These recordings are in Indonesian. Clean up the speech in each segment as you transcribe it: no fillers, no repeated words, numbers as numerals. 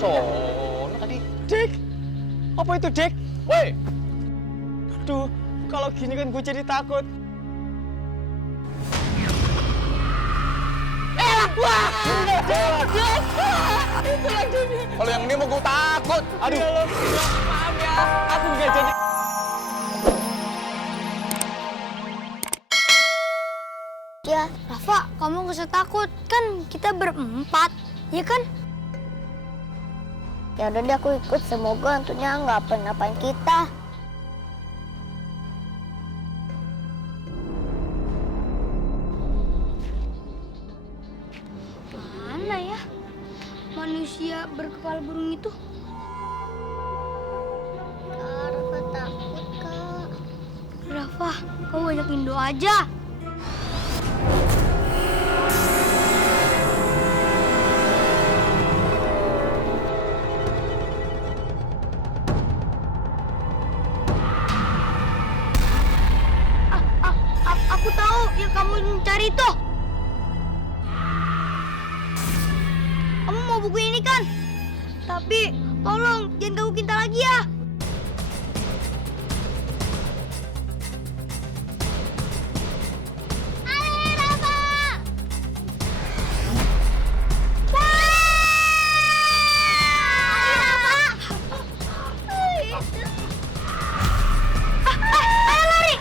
sono tadi. Dik, apa itu Dik? Woi, Aduh, kalau gini kan gue jadi takut. Wah, itu lagi nih. kalau yang ini mau gue takut. Aduh, maaf ya, aku nggak jadi. Ya, Rafa, kamu gak usah takut. Kan kita berempat, ya kan? Ya udah deh, aku ikut. Semoga hantunya nggak apa-apain kita. Mana ya manusia berkepala burung itu? Kak, Rafa takut, Kak. Rafa, kamu banyakin doa aja. Aku tahu yang kamu cari itu. Kamu mau buku ini kan? Tapi tolong jangan ganggu kita lagi ya. Ale, Rafa! Ayo lari!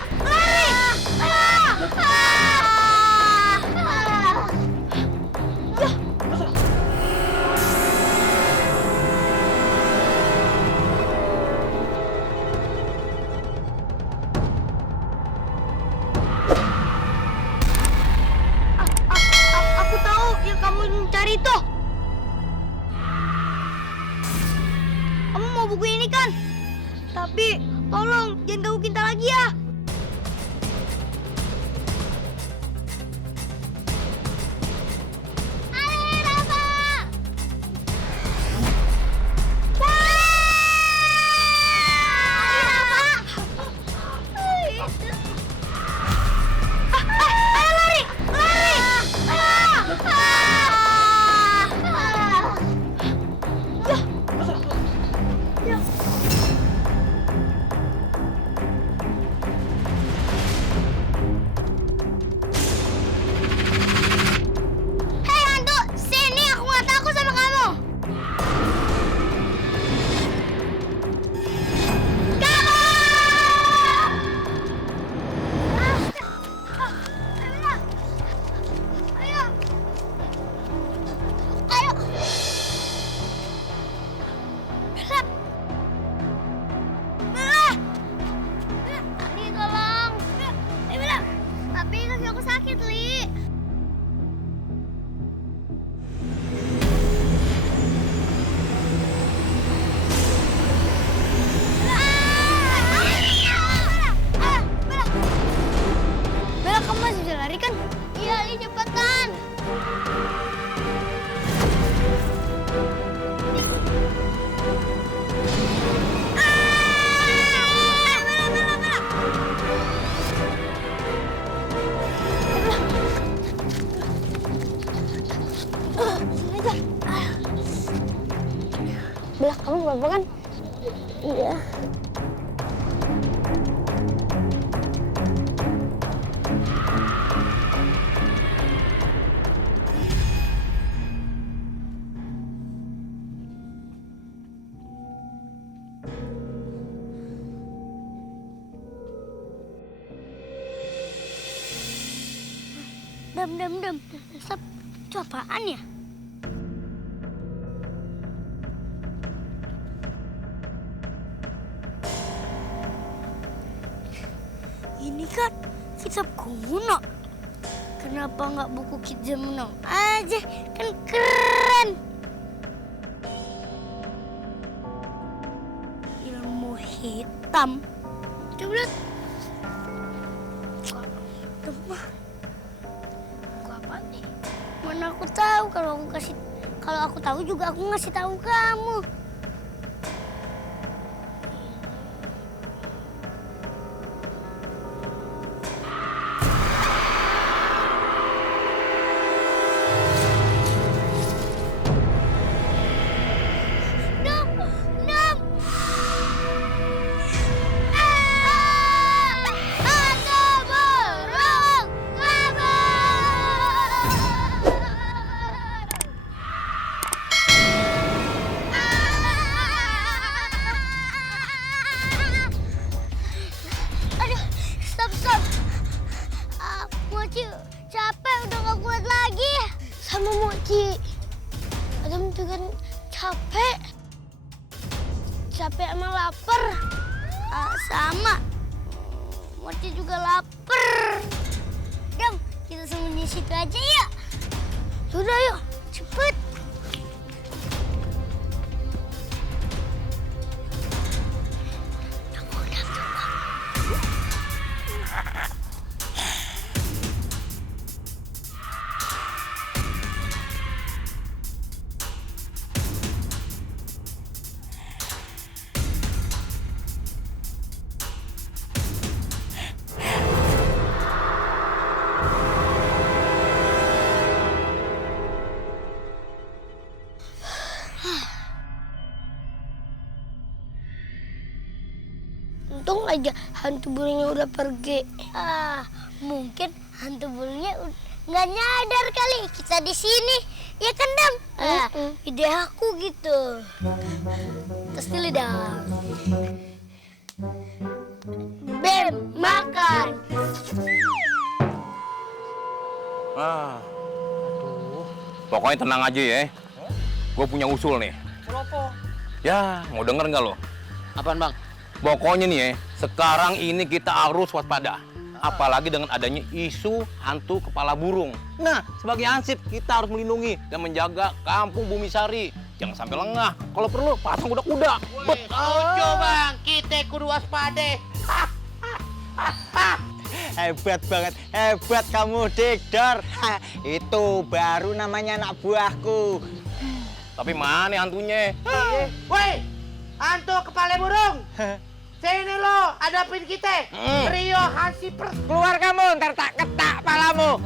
Aku tahu yang kamu cari itu. Kamu mau buku ini kan? Tapi tolong jangan ganggu kita lagi ya. Ale, Rafa! Ayo lari! Hei hantu, sini, aku nggak takut sama kamu. Ayo. Ayo. Bella. Bella. Li, tolong. Bella. Tapi kaki aku sakit, Li. Bella, kamu masih bisa lari kan? Iya, Li, cepetan. Bella, kamu apa kan? Iya. Dem. Sep, itu apaan ya? Ini kan kitab kuno. Kenapa nggak buku Kit Zamno aja? Kan keren. Ilmu hitam. Coba lihat. Temah. Buku apa nih? Mana aku tahu kalau aku tahu juga aku ngasih tahu kamu. sama. Mochi juga lapar. Dam, kita sembunyi situ aja ya. Sudah yuk, cepet. Untung aja hantu burungnya udah pergi. Mungkin hantu burungnya nggak nyadar kali kita di sini. Ya kan, Dam? Ide aku gitu. Terus dulu, Dam. Bem, makan. Pokoknya tenang aja ya. Gue punya usul nih. Kenapa? Ya, mau denger nggak lo? Apaan, Bang? Pokoknya nih ya, sekarang ini kita harus waspada. Apalagi dengan adanya isu hantu kepala burung. Nah, sebagai hansip, kita harus melindungi dan menjaga kampung Bumi Sari. Jangan sampai lengah. Kalau perlu, pasang kuda-kuda. Ojo bang, kita kudu waspada. Hebat banget, hebat kamu, Dikdor. Itu baru namanya anak buahku. Tapi mana hantunya? Woi, hantu kepala burung. Sini lo, hadapin kita. Rio Hansiper. Keluar kamu, ntar tak ketak palamu.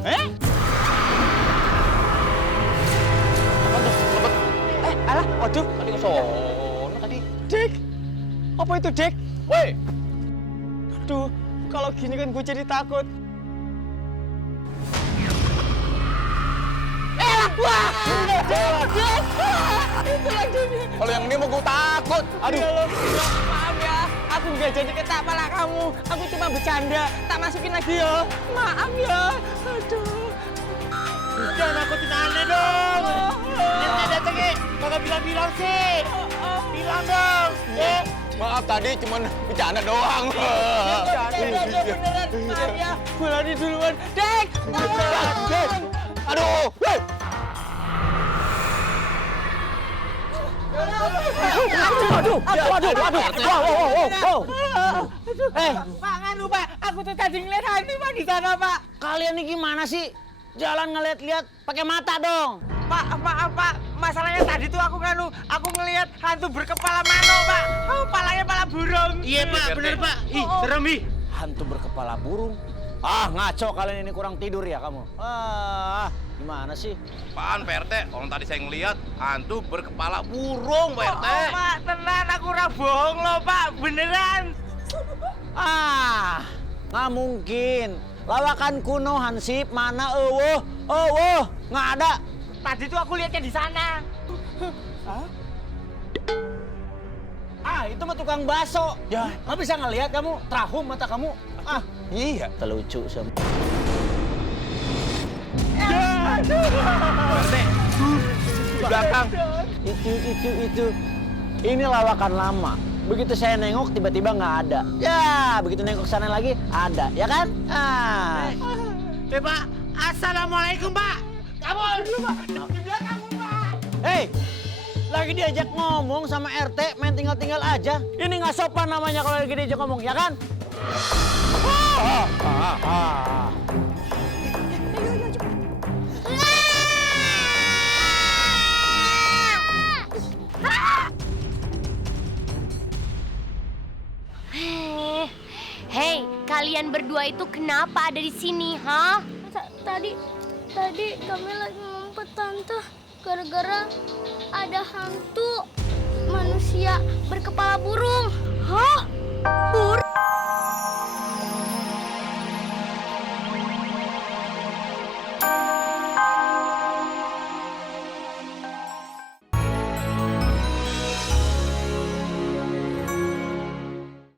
Alah, waduh. Tadi ke sono tadi. Dik, apa itu, Dik? Woi, Aduh, kalau gini kan gue jadi takut. kalau yang ini mau gue takut. Aduh, maaf ya. Aku nggak jadi ketak pala kamu. Aku cuma bercanda. Tak masukin lagi ya. Maaf ya. Aduh. Jangan nakutin aneh dong. Lihat datang ya, kagak bilang-bilang sih. Bilang dong. Maaf tadi cuma bercanda doang. Beneran. Maaf ya. Gue lari duluan. Dek, tolong. Aduh, hei. Waduh. Pak, nganu Pak, aku tuh tadi ngeliat hantu Pak di sana Pak. Kalian ini gimana sih? Jalan ngeliat-liat pakai mata dong. Pak, masalahnya tadi tuh aku ngelihat hantu berkepala mano Pak. Palanya pala burung. Iya pak, bener pak. Ih, serem ih. Hantu berkepala burung. Ngaco kalian ini, kurang tidur ya kamu. Gimana sih? Apaan Pak RT? Orang tadi saya ngeliat hantu berkepala burung Pak RT. Pak, tenang, aku ora bohong loh Pak, beneran. Nggak mungkin. Lawakan kuno Hansip mana nggak ada. Tadi tuh aku lihatnya di sana. Itu mah tukang bakso. Ya, nggak bisa ngelihat kamu. Trahum mata kamu. Iya. Terlucu sama. Di belakang. Itu. Ini lawakan lama. Begitu saya nengok tiba-tiba nggak ada. Ya, begitu nengok sana lagi ada, ya kan? Pak, assalamualaikum pak. Kamu dulu pak. Di belakang pak. Hei, lagi diajak ngomong sama RT, main tinggal-tinggal aja. Ini nggak sopan namanya kalau lagi diajak ngomong, ya kan? Hei, kalian berdua itu kenapa ada di sini, ha? Tadi kami lagi ngumpet Tante. Gara-gara ada hantu manusia berkepala burung. Hah?